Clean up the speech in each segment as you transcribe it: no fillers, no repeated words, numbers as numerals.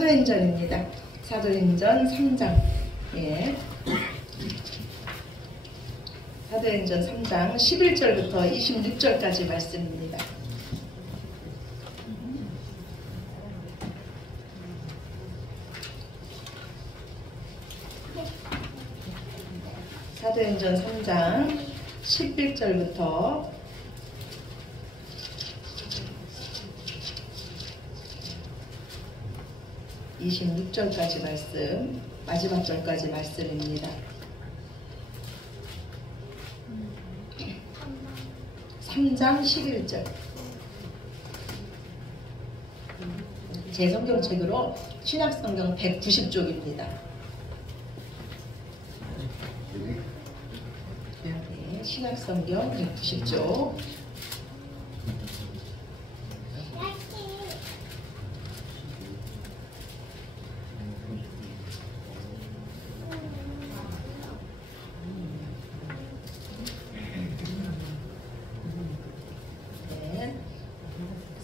사도행전입니다. 사도행전 3장. 예. 사도행전 3장 11절부터 26절까지 말씀입니다. 사도행전 3장 11절부터 26절까지 말씀, 마지막 절까지 말씀입니다. 3장 11절. 제 성경책으로 신약성경 190쪽입니다. 네, 신약성경 190쪽. 네,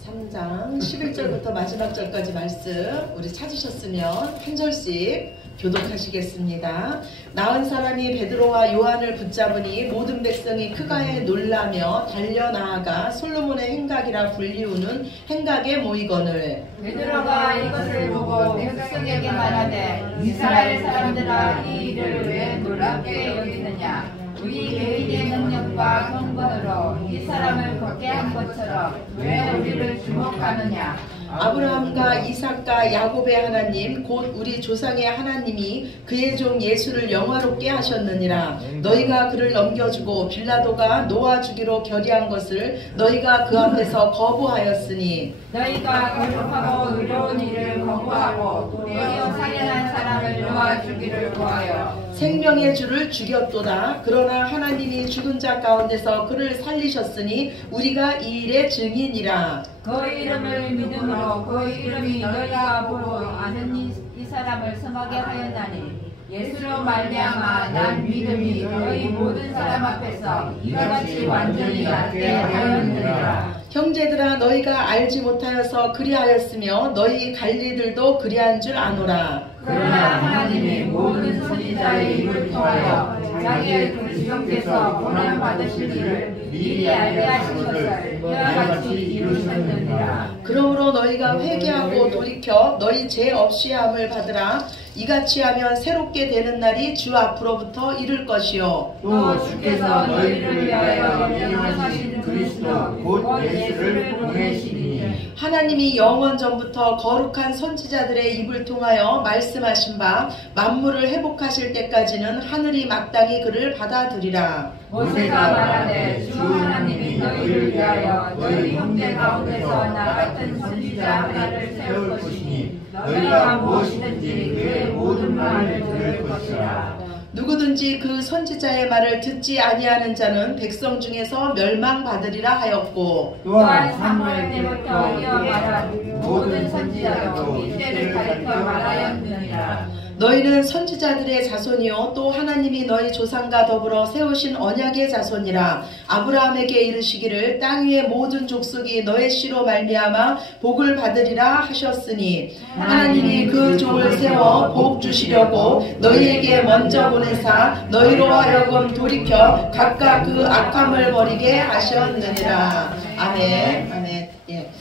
3장 11절부터 마지막 절까지 말씀 우리 찾으셨으면 한 절씩 교독하시겠습니다. 나은 사람이 베드로와 요한을 붙잡으니 모든 백성이 크가에 놀라며 달려나아가 솔로몬의 행각이라 불리우는 행각에 모이거늘 베드로가 이것을 보고 백성에게 말하되 이스라엘 사람들아 이 일을 왜 놀랍게 여기느냐 우리 개인의 능력과 경건으로 이 사람을 걷게 한 것처럼 왜 우리를 주목하느냐 아브라함과 이삭과 야곱의 하나님 곧 우리 조상의 하나님이 그의 종 예수를 영화롭게 하셨느니라. 너희가 그를 넘겨주고 빌라도가 놓아주기로 결의한 것을 너희가 그 앞에서 거부하였으니 너희가 거룩하고 의로운 일을 거부하고 도리어 살인한 사람을 놓아주기를 구하여 생명의 주를 죽였도다. 그러나 하나님이 죽은 자 가운데서 그를 살리셨으니 우리가 이 일의 증인이라. 그 이름을 믿음으로 그 이름이 너희가 보고 아는 이 사람을 성하게 하였나니 예수로 말미암아 난 믿음이 너희 모든 사람 앞에서 이와 같이 완전히 낫게 하였느니라. 형제들아 너희가 알지 못하여서 그리하였으며 너희 관리들도 그리한 줄 아노라. 그러나 하나님이 모든 선지자의 입을 통하여 자기의 그 지성께서 고난 받으실 일을 미리 알게 하신 것을 이와 같이 이루셨느니라. 그러므로 너희가 회개하고 돌이켜 너희 죄 없이 함을 받으라. 이같이 하면 새롭게 되는 날이 주 앞으로부터 이를 것이요 또 주께서 너희를 위하여 명령하신 그리스도 곧 예수를 보내시리니 하나님이 영원 전부터 거룩한 선지자들의 입을 통하여 말씀하신 바 만물을 회복하실 때까지는 하늘이 마땅히 그를 받아들이라. 모세가 말하되 주 하나님이 너희를 위하여 너희 형제 가운데서 나 같은 선지자 하나를 세울 것이니 너희가 무엇이든지 그의 모든 말을 들을 것이라. 누구든지 그 선지자의 말을 듣지 아니하는 자는 백성 중에서 멸망받으리라 하였고 또한 사무엘 때부터 이어 말한 모든 선지자도 이때를 가리켜 말하였느니라. 너희는 선지자들의 자손이요 또 하나님이 너희 조상과 더불어 세우신 언약의 자손이라. 아브라함에게 이르시기를 땅 위의 모든 족속이 너의 씨로 말미암아 복을 받으리라 하셨으니 하나님이 그 족을 세워 복 주시려고 너희에게 먼저 보내사 너희로 하여금 돌이켜 각각 그 악함을 버리게 하셨느니라. 아멘. 아멘. 예.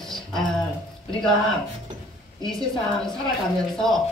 우리가 이 세상 살아가면서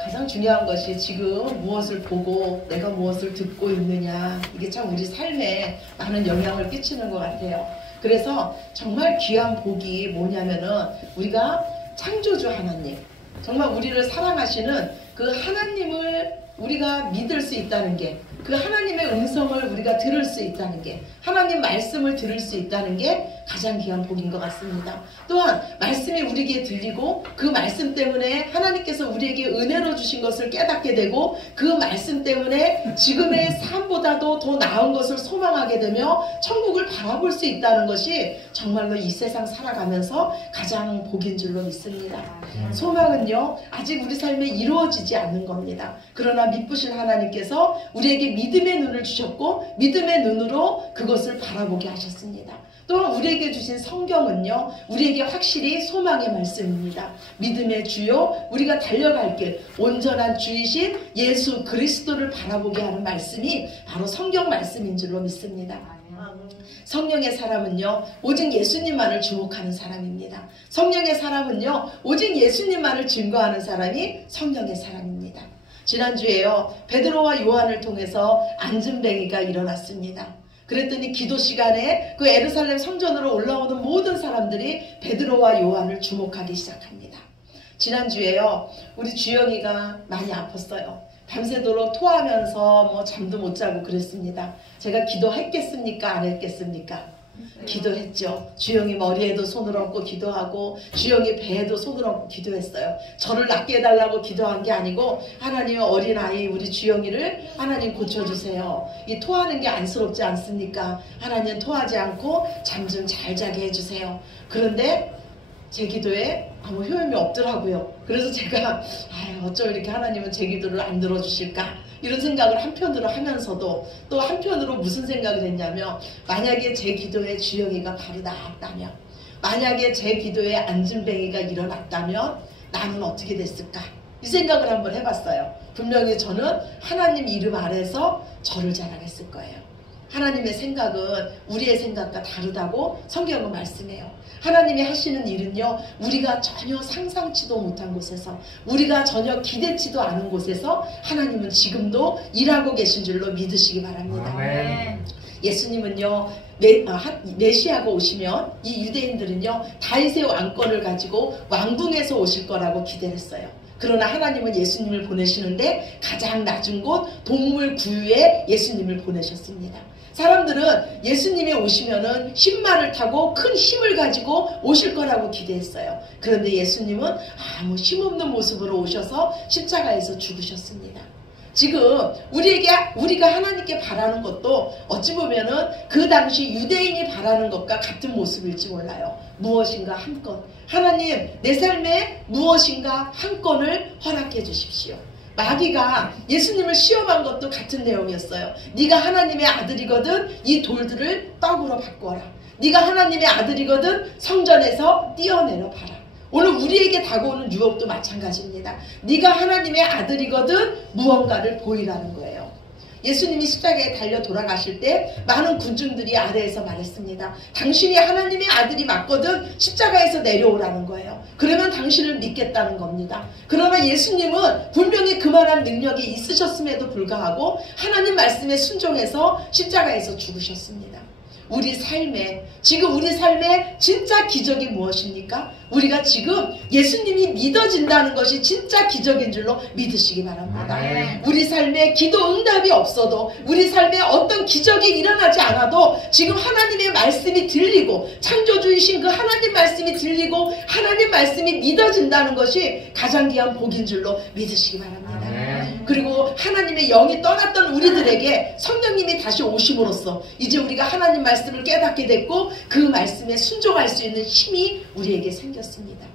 가장 중요한 것이 지금 무엇을 보고 내가 무엇을 듣고 있느냐, 이게 참 우리 삶에 많은 영향을 끼치는 것 같아요. 그래서 정말 귀한 복이 뭐냐면은 우리가 창조주 하나님, 정말 우리를 사랑하시는 그 하나님을 우리가 믿을 수 있다는 게, 그 하나님의 음성을 우리가 들을 수 있다는 게, 하나님 말씀을 들을 수 있다는 게 가장 귀한 복인 것 같습니다. 또한 말씀이 우리에게 들리고 그 말씀 때문에 하나님께서 우리에게 은혜로 주신 것을 깨닫게 되고 그 말씀 때문에 지금의 삶보다도 더 나은 것을 소망하게 되며 천국을 바라볼 수 있다는 것이 정말로 이 세상 살아가면서 가장 복인 줄로 믿습니다. 소망은요 아직 우리 삶에 이루어지지 않는 겁니다. 그러나 믿으신 하나님께서 우리에게 믿음의 눈을 주셨고 믿음의 눈으로 그것을 바라보게 하셨습니다. 또한 우리에게 주신 성경은요, 우리에게 확실히 소망의 말씀입니다. 믿음의 주요, 우리가 달려갈 길, 온전한 주이신 예수 그리스도를 바라보게 하는 말씀이 바로 성경 말씀인 줄로 믿습니다. 성령의 사람은요, 오직 예수님만을 주목하는 사람입니다. 성령의 사람은요, 오직 예수님만을 증거하는 사람이 성령의 사람입니다. 지난주에요, 베드로와 요한을 통해서 안진뱅이가 일어났습니다. 그랬더니 기도 시간에 그 예루살렘 성전으로 올라오는 모든 사람들이 베드로와 요한을 주목하기 시작합니다. 지난주에요, 우리 주영이가 많이 아팠어요. 밤새도록 토하면서 잠도 못 자고 그랬습니다. 제가 기도했겠습니까? 안 했겠습니까? 기도했죠. 주영이 머리에도 손을 얹고 기도하고 주영이 배에도 손을 얹고 기도했어요. 저를 낫게 해달라고 기도한 게 아니고, 하나님의 어린아이 우리 주영이를 하나님 고쳐주세요. 이 토하는 게 안쓰럽지 않습니까? 하나님 토하지 않고 잠 좀 잘 자게 해주세요. 그런데 제 기도에 아무 효험이 없더라고요. 그래서 제가 어쩜 이렇게 하나님은 제 기도를 안 들어주실까, 이런 생각을 한편으로 하면서도 또 한편으로 무슨 생각을 했냐면, 만약에 제 기도에 주영이가 바로 나았다면, 만약에 제 기도에 안진뱅이가 일어났다면 나는 어떻게 됐을까, 이 생각을 한번 해봤어요. 분명히 저는 하나님 이름 아래서 저를 자랑했을 거예요. 하나님의 생각은 우리의 생각과 다르다고 성경은 말씀해요. 하나님이 하시는 일은요, 우리가 전혀 상상치도 못한 곳에서, 우리가 전혀 기대치도 않은 곳에서 하나님은 지금도 일하고 계신 줄로 믿으시기 바랍니다. 아멘. 예수님은요, 메시아가 오시면 이 유대인들은요, 다윗의 왕권을 가지고 왕궁에서 오실 거라고 기대를 했어요. 그러나 하나님은 예수님을 보내시는데 가장 낮은 곳 동물 구유에 예수님을 보내셨습니다. 사람들은 예수님이 오시면은 신말을 타고 큰 힘을 가지고 오실 거라고 기대했어요. 그런데 예수님은 아무 힘없는 모습으로 오셔서 십자가에서 죽으셨습니다. 지금 우리가 하나님께 바라는 것도 어찌 보면은 그 당시 유대인이 바라는 것과 같은 모습일지 몰라요. 무엇인가 한 건, 하나님 내 삶에 무엇인가 한 건을 허락해 주십시오. 마귀가 예수님을 시험한 것도 같은 내용이었어요. 네가 하나님의 아들이거든 이 돌들을 떡으로 바꾸어라. 네가 하나님의 아들이거든 성전에서 띄어내려 봐라. 오늘 우리에게 다가오는 유혹도 마찬가지입니다. 네가 하나님의 아들이거든 무언가를 보이라는 거예요. 예수님이 십자가에 달려 돌아가실 때 많은 군중들이 아래에서 말했습니다. 당신이 하나님의 아들이 맞거든 십자가에서 내려오라는 거예요. 그러면 당신을 믿겠다는 겁니다. 그러나 예수님은 분명히 그만한 능력이 있으셨음에도 불구하고 하나님 말씀에 순종해서 십자가에서 죽으셨습니다. 지금 우리 삶의 진짜 기적이 무엇입니까? 우리가 지금 예수님이 믿어진다는 것이 진짜 기적인 줄로 믿으시기 바랍니다. 우리 삶에 기도 응답이 없어도, 우리 삶에 어떤 기적이 일어나지 않아도 지금 하나님의 말씀이 들리고, 창조주이신 그 하나님 말씀이 들리고 하나님 말씀이 믿어진다는 것이 가장 귀한 복인 줄로 믿으시기 바랍니다. 그리고 하나님의 영이 떠났던 우리들에게 성령님이 다시 오심으로써 이제 우리가 하나님 말씀을 깨닫게 됐고 그 말씀에 순종할 수 있는 힘이 우리에게 생겼습니다.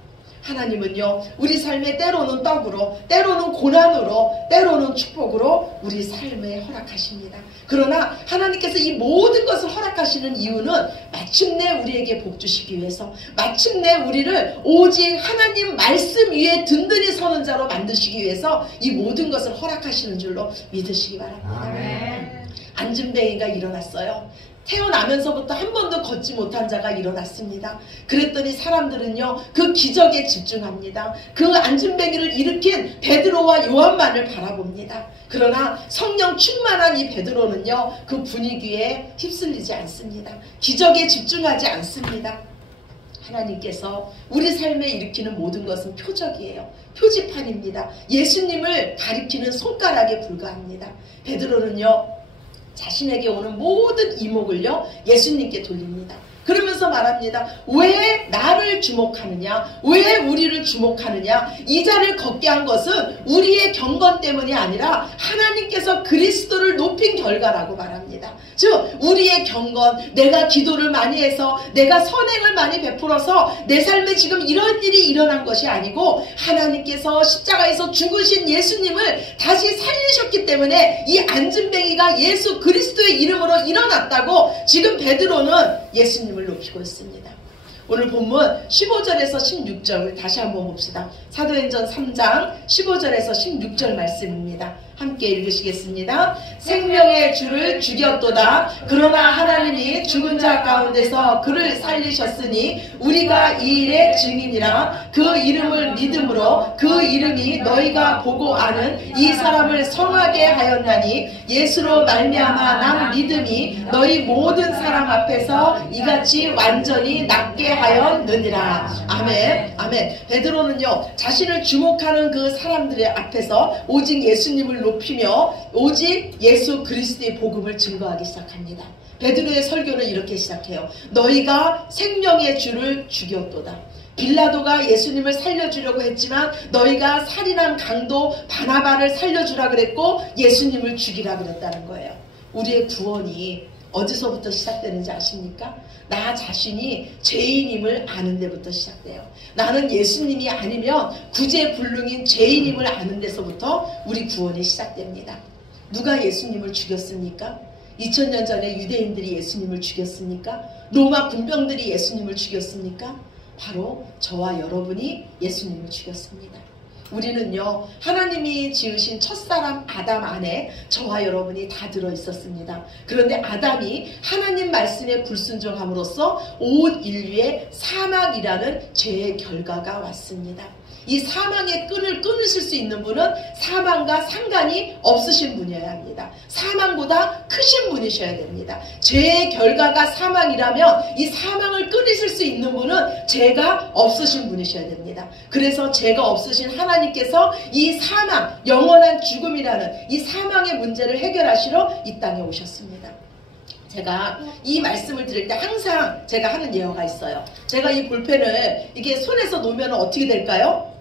하나님은요, 우리 삶에 때로는 떡으로, 때로는 고난으로, 때로는 축복으로 우리 삶에 허락하십니다. 그러나 하나님께서 이 모든 것을 허락하시는 이유는 마침내 우리에게 복 주시기 위해서, 마침내 우리를 오직 하나님 말씀 위에 든든히 서는 자로 만드시기 위해서 이 모든 것을 허락하시는 줄로 믿으시기 바랍니다. 아멘. 안진뱅이가 일어났어요. 태어나면서부터 한 번도 걷지 못한 자가 일어났습니다. 그랬더니 사람들은요, 그 기적에 집중합니다. 그 안진뱅이를 일으킨 베드로와 요한만을 바라봅니다. 그러나 성령 충만한 이 베드로는요, 그 분위기에 휩쓸리지 않습니다. 기적에 집중하지 않습니다. 하나님께서 우리 삶에 일으키는 모든 것은 표적이에요. 표지판입니다. 예수님을 가리키는 손가락에 불과합니다. 베드로는요, 자신에게 오는 모든 이목을요, 예수님께 돌립니다. 그러면서 말합니다. 왜 나를 주목하느냐? 왜 우리를 주목하느냐? 이 자를 걷게 한 것은 우리의 경건 때문이 아니라 하나님께서 그리스도를 높인 결과라고 말합니다. 즉 우리의 경건, 내가 기도를 많이 해서, 내가 선행을 많이 베풀어서 내 삶에 지금 이런 일이 일어난 것이 아니고 하나님께서 십자가에서 죽으신 예수님을 다시 살리셨기 때문에 이 안진뱅이가 예수 그리스도의 이름으로 일어났다고 지금 베드로는 예수님을 높이고 있습니다. 오늘 본문 15절에서 16절 다시 한번 봅시다. 사도행전 3장 15절에서 16절 말씀입니다. 함께 읽으시겠습니다. 생명의 주를 죽였도다. 그러나 하나님이 죽은 자 가운데서 그를 살리셨으니 우리가 이 일의 증인이라. 그 이름을 믿음으로 그 이름이 너희가 보고 아는 이 사람을 성하게 하였나니 예수로 말미암아 난 믿음이 너희 모든 사람 앞에서 이같이 완전히 낫게 하였느니라. 아멘. 아멘. 베드로는요, 자신을 주목하는 그 사람들의 앞에서 오직 예수님을 높이며 오직 예수 그리스도의 복음을 증거하기 시작합니다. 베드로의 설교는 이렇게 시작해요. 너희가 생명의 주를 죽였도다. 빌라도가 예수님을 살려주려고 했지만 너희가 살인한 강도 바나바를 살려주라 그랬고 예수님을 죽이라 그랬다는 거예요. 우리의 구원이 어디서부터 시작되는지 아십니까? 나 자신이 죄인임을 아는 데부터 시작돼요. 나는 예수님이 아니면 구제불능인 죄인임을 아는 데서부터 우리 구원이 시작됩니다. 누가 예수님을 죽였습니까? 2000년 전에 유대인들이 예수님을 죽였습니까? 로마 군병들이 예수님을 죽였습니까? 바로 저와 여러분이 예수님을 죽였습니다. 우리는요, 하나님이 지으신 첫사람 아담 안에 저와 여러분이 다 들어있었습니다. 그런데 아담이 하나님 말씀에 불순종함으로써 온 인류의 사망이라는 죄의 결과가 왔습니다. 이 사망의 끈을 끊으실 수 있는 분은 사망과 상관이 없으신 분이어야 합니다. 사망보다 크신 분이셔야 됩니다. 죄의 결과가 사망이라면 이 사망을 끊으실 수 있는 분은 죄가 없으신 분이셔야 됩니다. 그래서 죄가 없으신 하나님께서 이 사망, 영원한 죽음이라는 이 사망의 문제를 해결하시러 이 땅에 오셨습니다. 제가 이 말씀을 드릴 때 항상 제가 하는 예어가 있어요. 제가 이 볼펜을 이게 손에서 놓으면 어떻게 될까요?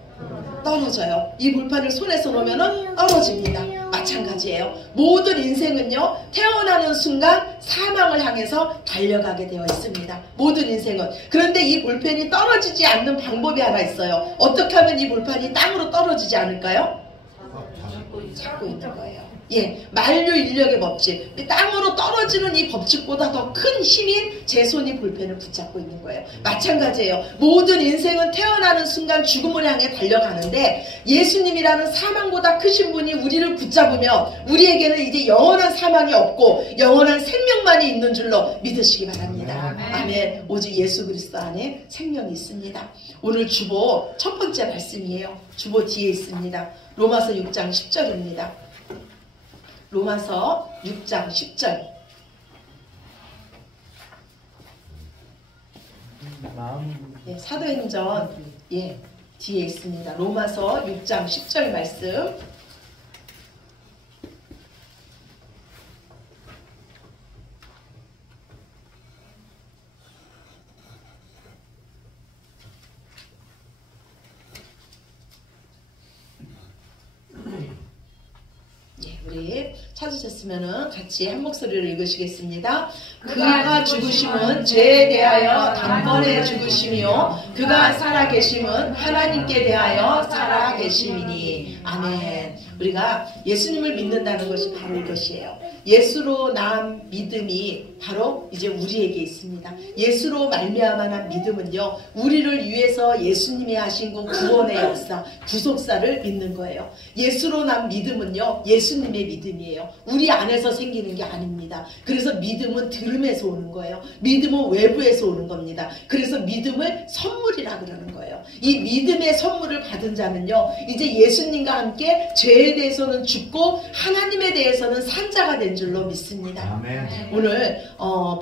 떨어져요. 이 볼펜을 손에서 놓으면 떨어집니다. 마찬가지예요. 모든 인생은요, 태어나는 순간 사망을 향해서 달려가게 되어 있습니다. 모든 인생은. 그런데 이 볼펜이 떨어지지 않는 방법이 하나 있어요. 어떻게 하면 이 볼펜이 땅으로 떨어지지 않을까요? 잡고 있는 거예요. 예, 만류 인력의 법칙. 땅으로 떨어지는 이 법칙보다 더 큰 힘인 제 손이 볼펜을 붙잡고 있는 거예요. 마찬가지예요. 모든 인생은 태어나는 순간 죽음을 향해 달려가는데 예수님이라는 사망보다 크신 분이 우리를 붙잡으면 우리에게는 이제 영원한 사망이 없고 영원한 생명만이 있는 줄로 믿으시기 바랍니다. 아멘. 오직 예수 그리스도 안에 생명이 있습니다. 오늘 주보 첫 번째 말씀이에요. 주보 뒤에 있습니다. 로마서 6장 10절입니다. 로마서 6장 10절. 예, 사도행전 뒤에 있습니다. 로마서 6장 10절 말씀. 우리 찾으셨으면 같이 한 목소리를 읽으시겠습니다. 그가 죽으심은 죄에 대하여 단번에 죽으심이요 그가 살아계심은 하나님께 대하여 살아계심이니. 아멘. 우리가 예수님을 믿는다는 것이 바로 이것이에요. 예수로 난 믿음이 바로 이제 우리에게 있습니다. 예수로 말미암아 난 믿음은요, 우리를 위해서 예수님이 하신 그 구원의 역사, 구속사를 믿는 거예요. 예수로 난 믿음은요, 예수님의 믿음이에요. 우리 안에서 생기는 게 아닙니다. 그래서 믿음은 들음에서 오는 거예요. 믿음은 외부에서 오는 겁니다. 그래서 믿음을 선물이라 그러는 거예요. 이 믿음의 선물을 받은 자는요, 이제 예수님과 함께 죄에 대해서는 죽고 하나님에 대해서는 산 자가 된 줄로 믿습니다. 아멘. 오늘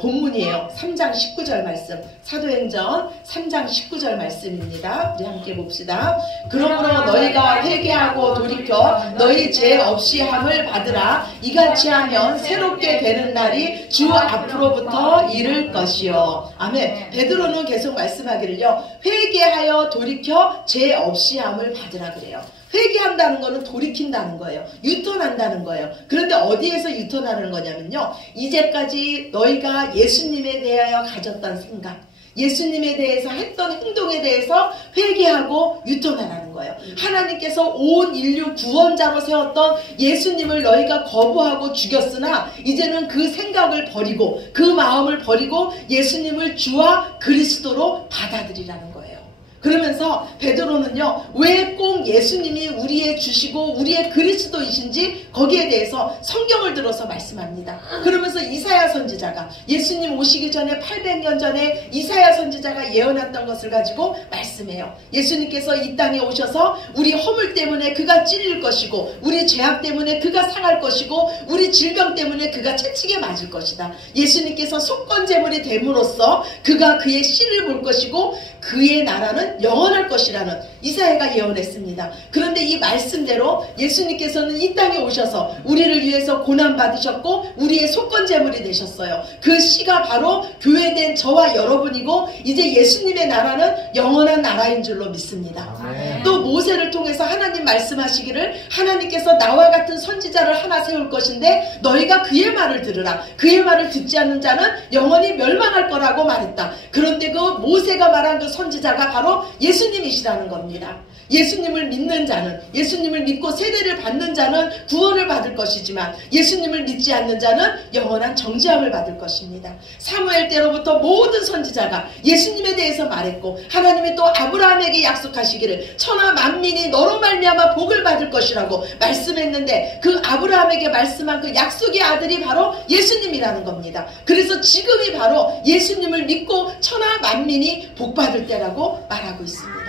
본문이에요. 3장 19절 말씀, 사도행전 3장 19절 말씀입니다. 우리 함께 봅시다. 그러므로 너희가 회개하고 돌이켜 너희 죄 없이 함을 받으라. 이같이 하면 새롭게 되는 날이 주 앞으로부터 이를 것이요. 아멘. 베드로는 계속 말씀하기를요, 회개하여 돌이켜 죄 없이 함을 받으라 그래요. 회개한다는 거는 돌이킨다는 거예요. 유턴한다는 거예요. 그런데 어디에서 유턴하는 거냐면요, 이제까지 너희가 예수님에 대하여 가졌던 생각, 예수님에 대해서 했던 행동에 대해서 회개하고 유턴하라는 거예요. 하나님께서 온 인류 구원자로 세웠던 예수님을 너희가 거부하고 죽였으나 이제는 그 생각을 버리고 그 마음을 버리고 예수님을 주와 그리스도로 받아들이라는 거예요. 그러면서 베드로는요, 왜 꼭 예수님이 우리의 주시고 우리의 그리스도이신지 거기에 대해서 성경을 들어서 말씀합니다. 그러면서 이사야 선지자가 예수님 오시기 전에 800년 전에 이사야 선지자가 예언했던 것을 가지고 말씀해요. 예수님께서 이 땅에 오셔서 우리 허물 때문에 그가 찔릴 것이고 우리 죄악 때문에 그가 상할 것이고 우리 질병 때문에 그가 채찍에 맞을 것이다. 예수님께서 속건제물이 됨으로써 그가 그의 씨를 볼 것이고 그의 나라는 영원할 것이라는 이사야가 예언했습니다. 그런데 이 말씀대로 예수님께서는 이 땅에 오셔서 우리를 위해서 고난받으셨고 우리의 속건제물이 되셨어요. 그 씨가 바로 교회된 저와 여러분이고 이제 예수님의 나라는 영원한 나라인 줄로 믿습니다. 아멘. 또 모세를 통해서 하나님 말씀하시기를 하나님께서 나와 같은 선지자를 하나 세울 것인데 너희가 그의 말을 들으라. 그의 말을 듣지 않는 자는 영원히 멸망할 거라고 말했다. 그런데 그 모세가 말한 그 선지자가 바로 예수님이시라는 겁니다. 예수님을 믿는 자는, 예수님을 믿고 세례를 받는 자는 구원을 받을 것이지만 예수님을 믿지 않는 자는 영원한 정죄함을 받을 것입니다. 사무엘 때로부터 모든 선지자가 예수님에 대해서 말했고 하나님이 또 아브라함에게 약속하시기를 천하 만민이 너로 말미암아 복을 받을 것이라고 말씀했는데 그 아브라함에게 말씀한 그 약속의 아들이 바로 예수님이라는 겁니다. 그래서 지금이 바로 예수님을 믿고 천하 만민이 복 받을 때라고 말하고 있습니다.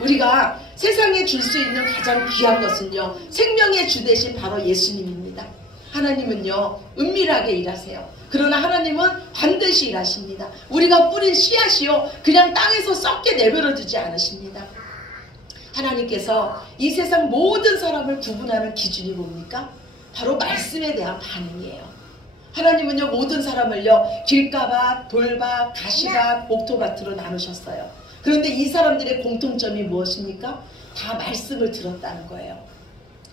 우리가 세상에 줄 수 있는 가장 귀한 것은요, 생명의 주 되신 바로 예수님입니다. 하나님은요, 은밀하게 일하세요. 그러나 하나님은 반드시 일하십니다. 우리가 뿌린 씨앗이요, 그냥 땅에서 썩게 내버려 두지 않으십니다. 하나님께서 이 세상 모든 사람을 구분하는 기준이 뭡니까? 바로 말씀에 대한 반응이에요. 하나님은요, 모든 사람을요, 길가밭, 돌밭, 가시밭, 목토밭으로 나누셨어요. 그런데 이 사람들의 공통점이 무엇입니까? 다 말씀을 들었다는 거예요.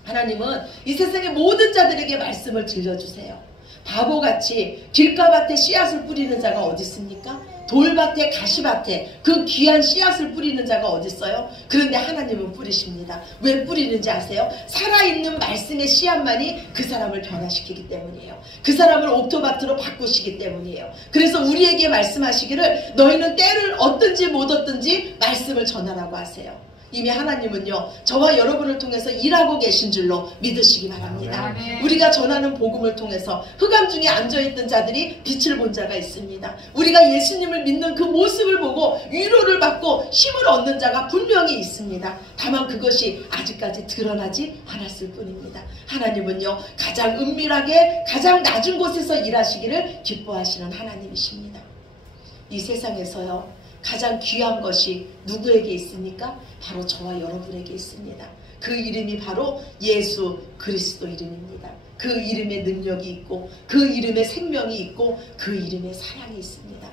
하나님은 이 세상의 모든 자들에게 말씀을 들려주세요. 바보같이 길가밭에 씨앗을 뿌리는 자가 어디 있습니까? 돌밭에 가시밭에 그 귀한 씨앗을 뿌리는 자가 어디 있어요? 그런데 하나님은 뿌리십니다. 왜 뿌리는지 아세요? 살아있는 말씀의 씨앗만이 그 사람을 변화시키기 때문이에요. 그 사람을 옥토밭으로 바꾸시기 때문이에요. 그래서 우리에게 말씀하시기를 너희는 때를 얻든지 못 얻든지 말씀을 전하라고 하세요. 이미 하나님은요, 저와 여러분을 통해서 일하고 계신 줄로 믿으시기 바랍니다. 아멘. 우리가 전하는 복음을 통해서 흑암 중에 앉아있던 자들이 빛을 본 자가 있습니다. 우리가 예수님을 믿는 그 모습을 보고 위로를 받고 힘을 얻는 자가 분명히 있습니다. 다만 그것이 아직까지 드러나지 않았을 뿐입니다. 하나님은요, 가장 은밀하게 가장 낮은 곳에서 일하시기를 기뻐하시는 하나님이십니다. 이 세상에서요, 가장 귀한 것이 누구에게 있습니까? 바로 저와 여러분에게 있습니다. 그 이름이 바로 예수 그리스도 이름입니다. 그 이름에 능력이 있고 그 이름에 생명이 있고 그 이름에 사랑이 있습니다.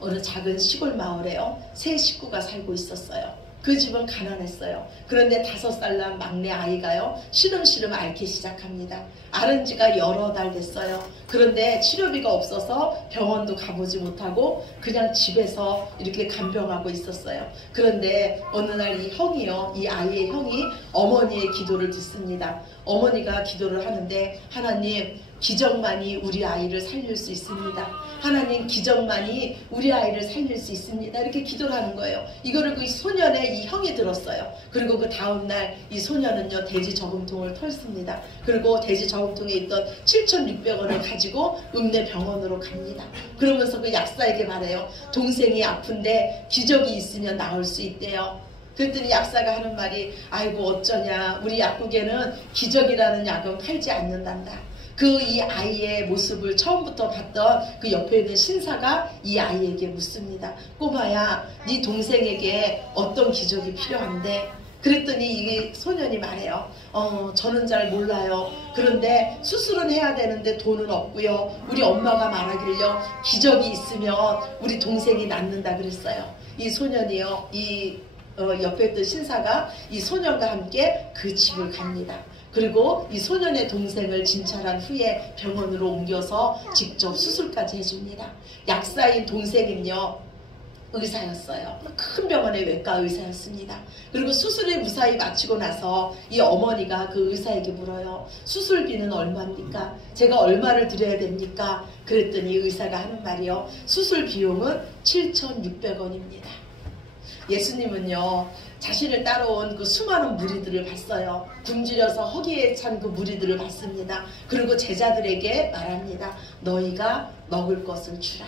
어느 작은 시골 마을에요, 세 식구가 살고 있었어요. 그 집은 가난했어요. 그런데 5살 난 막내 아이가요, 시름시름 앓기 시작합니다. 앓은 지가 여러 달 됐어요. 그런데 치료비가 없어서 병원도 가보지 못하고 그냥 집에서 이렇게 간병하고 있었어요. 그런데 어느 날 이 형이요, 이 아이의 형이 어머니의 기도를 듣습니다. 어머니가 기도를 하는데 하나님, 기적만이 우리 아이를 살릴 수 있습니다. 하나님, 기적만이 우리 아이를 살릴 수 있습니다. 이렇게 기도를 하는 거예요. 이거를 그 소년의 이 형이 들었어요. 그리고 그 다음날 이 소년은요, 돼지 저금통을 털습니다. 그리고 돼지 저금통에 있던 7,600원을 가지고 읍내병원으로 갑니다. 그러면서 그 약사에게 말해요. 동생이 아픈데 기적이 있으면 나을 수 있대요. 그랬더니 약사가 하는 말이, 아이고 어쩌냐, 우리 약국에는 기적이라는 약은 팔지 않는단다. 그 이 아이의 모습을 처음부터 봤던 그 옆에 있는 신사가 이 아이에게 묻습니다. 꼬마야, 네 동생에게 어떤 기적이 필요한데? 그랬더니 이 소년이 말해요. 저는 잘 몰라요. 그런데 수술은 해야 되는데 돈은 없고요. 우리 엄마가 말하길요, 기적이 있으면 우리 동생이 낫는다 그랬어요. 이 소년이요, 옆에 있던 신사가 이 소년과 함께 그 집을 갑니다. 그리고 이 소년의 동생을 진찰한 후에 병원으로 옮겨서 직접 수술까지 해줍니다. 약사인 동생은요, 의사였어요. 큰 병원의 외과 의사였습니다. 그리고 수술을 무사히 마치고 나서 이 어머니가 그 의사에게 물어요. 수술비는 얼마입니까? 제가 얼마를 드려야 됩니까? 그랬더니 의사가 하는 말이요. 수술 비용은 7,600원입니다. 예수님은요, 자신을 따라온 그 수많은 무리들을 봤어요. 굶주려서 허기에 찬 그 무리들을 봤습니다. 그리고 제자들에게 말합니다. 너희가 먹을 것을 주라.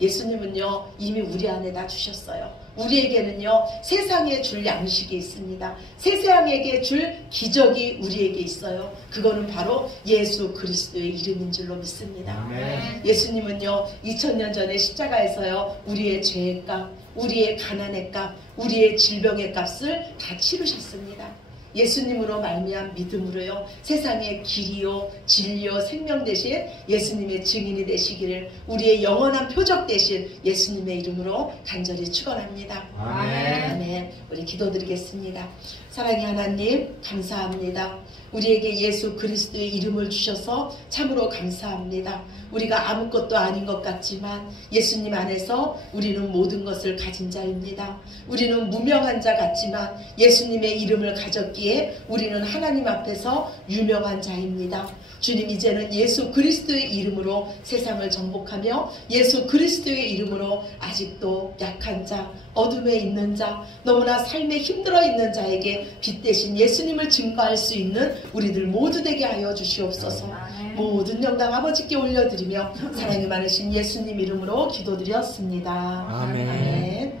예수님은요, 이미 우리 안에다 주셨어요. 우리에게는요, 세상에 줄 양식이 있습니다. 세상에게 줄 기적이 우리에게 있어요. 그거는 바로 예수 그리스도의 이름인 줄로 믿습니다. 아멘. 예수님은요, 2000년 전에 십자가에서요, 우리의 죄의 값, 우리의 가난의 값, 우리의 질병의 값을 다 치르셨습니다. 예수님으로 말미암은 믿음으로요, 세상의 길이요 진리요 생명 되신 예수님의 증인이 되시기를 우리의 영원한 표적 되신 예수님의 이름으로 간절히 축원합니다. 아멘. 아멘. 우리 기도드리겠습니다. 사랑의 하나님, 감사합니다. 우리에게 예수 그리스도의 이름을 주셔서 참으로 감사합니다. 우리가 아무것도 아닌 것 같지만 예수님 안에서 우리는 모든 것을 가진 자입니다. 우리는 무명한 자 같지만 예수님의 이름을 가졌기에 우리는 하나님 앞에서 유명한 자입니다. 주님, 이제는 예수 그리스도의 이름으로 세상을 정복하며 예수 그리스도의 이름으로 아직도 약한 자, 어둠에 있는 자, 너무나 삶에 힘들어 있는 자에게 빛 대신 예수님을 증거할 수 있는 우리들 모두 되게 하여 주시옵소서. 모든 영광 아버지께 올려드리며 사랑이 많으신 예수님 이름으로 기도드렸습니다. 아멘. 아멘.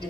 우리